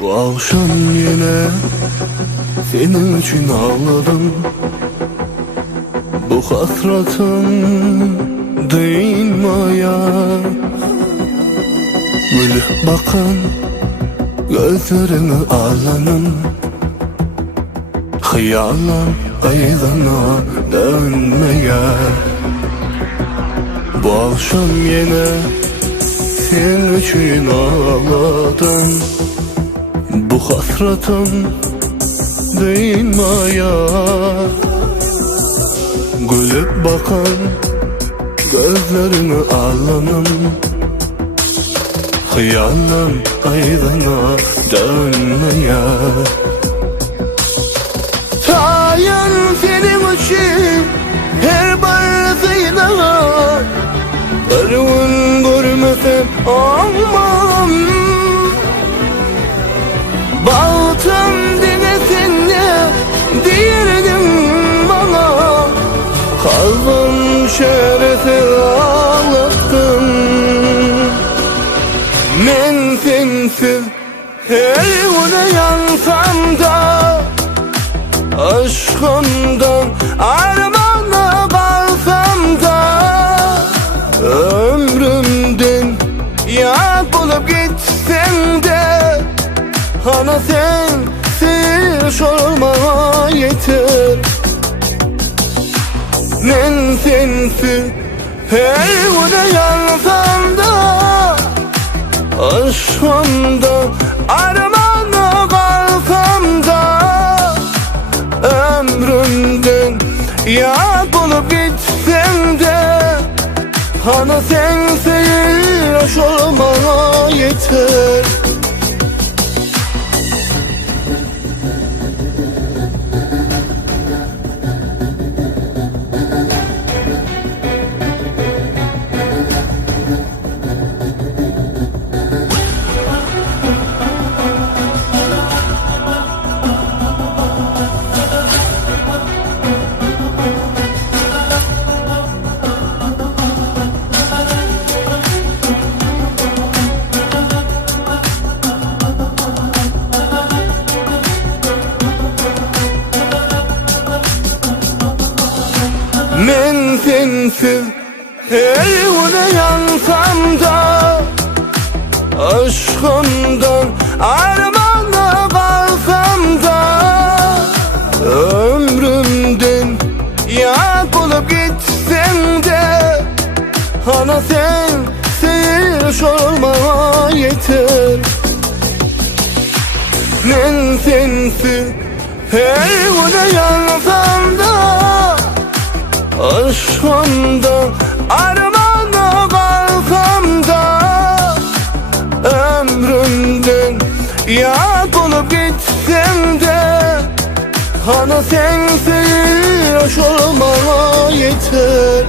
Bu akşam yine senin için ağladım. Bu hasretin değinmeye, gülüp bakan gözlerine ağlanın. Hayalim aydına dönmeye. Bu akşam yine senin için ağladım. Bu hasretin değinmeye, gülüp bakan gözlerine ağlanın. Hayalim aydına dönmeye. Tayin senin için her barzıyla bir gün görmesen olmam. Baltım denesin ne diyelim bana, kalbim şerefsiz ağlattın. Men sensiz her güne yansam da, aşkımdan armağana kalsam da, ömrümden yad bulup gitsem de, ana sensiz olmama yeter. Men sensiz her güne yansam da, aşkımdan armağana kalsam da, ömrümden yad bulup gitsem de, ana sensiz olmama yeter. Men sensiz her güne yansam da, aşkımdan armağana kalsam da, ömrümden yad bulup gitsem de, ana sensiz olmama yeter. Men sensiz her güne yansam da, aşkımdan armağana kalsam da, ömrümden yad bulup gitsem de, ana sensiz olmama yeter.